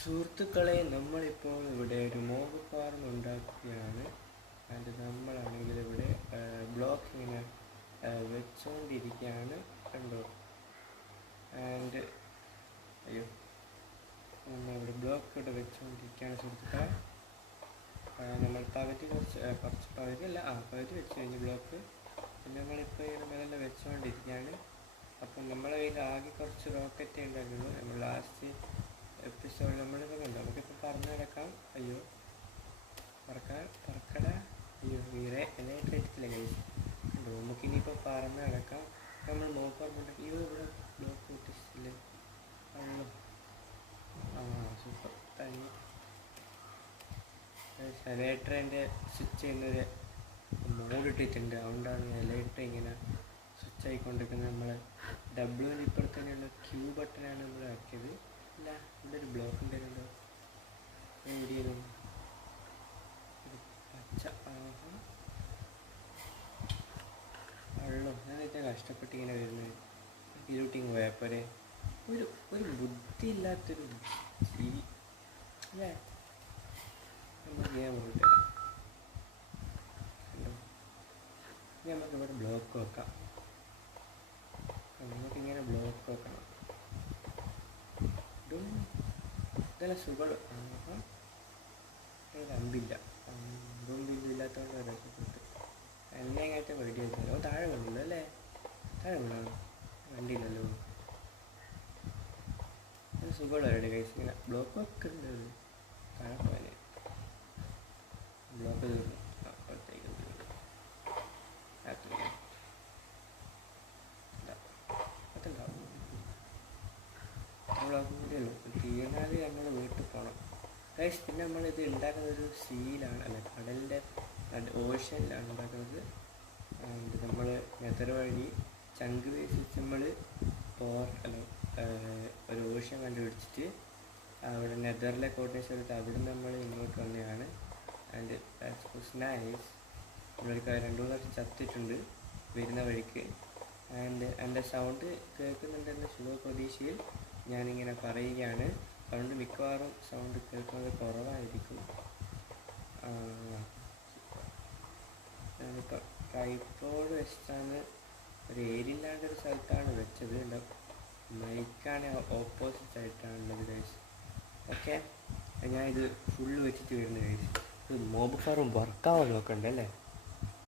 സുഹൃത്തുക്കളെ, നമ്മളിപ്പോൾ ഇവിടെ ഒരു മോബ് ഫാർം ഉണ്ടാക്കുകയാണ്. ആൻഡ് നമ്മളാണെങ്കിൽ ഇവിടെ ബ്ലോക്ക് ഇങ്ങനെ വെച്ചുകൊണ്ടിരിക്കുകയാണ്. കണ്ടോ? ആൻഡ് അയ്യോ, നമ്മളിവിടെ ബ്ലോക്ക് ഇവിടെ വെച്ചുകൊണ്ടിരിക്കുകയാണ് സുഹൃത്തുക്കളെ. നമ്മൾ പകുതി വെച്ച് കഴിഞ്ഞ് ബ്ലോക്ക്. പിന്നെ നമ്മളിപ്പോൾ ഇങ്ങനെ മെല്ലെ വെച്ചുകൊണ്ടിരിക്കുകയാണ്. അപ്പം നമ്മളെ കയ്യിൽ ആകെ കുറച്ച് റോക്കറ്റേ ഉണ്ടായിരുന്നുള്ളൂ. നമ്മൾ ലാസ്റ്റ് എപ്പിസോഡ് നമ്മളിപ്പോൾ കണ്ടോ, നമുക്കിപ്പോൾ പറന്ന് കിടക്കാം. അയ്യോ, പറക്കട. അയ്യോ, ഇലക്ട്രിക്കില്ല കൈസ്. കണ്ടോ, നമുക്കിനിയിപ്പോൾ പറന്ന് കിടക്കാം. നമ്മൾ നോക്കുന്നുണ്ട്. അയ്യോ, ഇവിടെ ബ്ലോക്ക് പൊട്ടിച്ചില്ലേ? അയ്യോ, സൂപ്പർ തന്നെ. എലക്ട്രിൻ്റെ സ്വിച്ച് ചെയ്യുന്നൊരു മോഡ് ഇട്ടിട്ടുണ്ട്. അതുകൊണ്ടാണ് എലക്ട്രി ഇങ്ങനെ സ്വിച്ച് ആയിക്കൊണ്ടിരിക്കുന്നത്. നമ്മൾ ഡബ്ല്യൂവിൻ്റെ ഇപ്പുറത്തന്നെയുള്ള ക്യൂ ബട്ടനാണ് നമ്മൾ ആക്കിയത്. ഇല്ല, ഇവിടെ ഒരു ബ്ലോക്ക് ഉണ്ടായിരുന്നല്ലോ. എവിടെയും പച്ച. വെള്ളം ഞാൻ ഏറ്റവും കഷ്ടപ്പെട്ട് ഇങ്ങനെ വരുന്നത്. ഇരുട്ടിങ് പോയപ്പോരെ ഒരു ബുദ്ധി ഇല്ലാത്തൊരു ജീവി അല്ലേ? നമ്മൾ ചെയ്യാൻ പോയിട്ട് നമുക്കിവിടെ ബ്ലോക്ക് വെക്കാം. നമുക്കിങ്ങനെ ബ്ലോക്ക് വെക്കണം. ഇതെല്ലാം സുഖം. അമ്പില്ല, ഇല്ലാത്തതുകൊണ്ട് രക്ഷപ്പെട്ടു. എന്നെ അങ്ങനത്തെ വണ്ടി വെച്ചാലോ. താഴെ വീണില്ലോ അല്ലേ? താഴെ വീണാണോ? വണ്ടിയില്ലല്ലോ. അത് സുഖമുള്ളവരുടെ കൈസ് ഇങ്ങനെ ബ്ലോക്ക് വെക്കുന്നുണ്ട്. താഴെ പോയാലേ ബ്ലോക്ക് തീർന്നു. അപ്പോഴത്തേക്ക് അതുണ്ടാവും. ബ്ലോക്ക് കൂടിയുള്ളൂ. തീർന്നാൽ നമ്മൾ വീട്ടിൽ പോകണം ഗൈസ്. പിന്നെ നമ്മളിത് ഉണ്ടാക്കുന്നത് ഒരു സീലാണ്, അല്ല കടലിൻ്റെ ഓഷ്യനിലാണ് ഉണ്ടാക്കുന്നത്. നമ്മൾ നെതർ വഴി ചങ്ക് വേസിച്ച് നമ്മൾ ഒരു ഓഷ്യൻ കണ്ടുപിടിച്ചിട്ട് അവിടെ നെതറിലെ കോർഡിനേഷൻ എടുത്ത് അവിടെ നമ്മൾ ഇങ്ങോട്ട് വന്നതാണ്. And nice. നമ്മളൊരു 2-3 വർഷം ചത്തിട്ടുണ്ട് വരുന്ന വഴിക്ക്. ആൻഡ് എൻ്റെ സൗണ്ട് കേൾക്കുന്നുണ്ടെന്ന ശുഭ പ്രതീക്ഷയിൽ ഞാനിങ്ങനെ പറയുകയാണ്. അതുകൊണ്ട് മിക്കവാറും സൗണ്ട് കേൾക്കുന്നത് കുറവായിരിക്കും. ഞാനിപ്പോൾ ട്രൈപോഡ് വെച്ചിട്ടാണ് ഒരു ഏരിയയില്ലാണ്ടൊരു സ്ഥലത്താണ് വെച്ചത്. മൈക്കാണ് ഓപ്പോസിറ്റ് ആയിട്ടാണുള്ളത് ഗൈസ്. ഓക്കെ, ഞാനിത് ഫുള്ള് വെച്ചിട്ട് വരുന്നത് ഗൈസ്. ഇത് മോബ് ഫാറും വർക്കാവാൻ നോക്കണ്ടല്ലേ?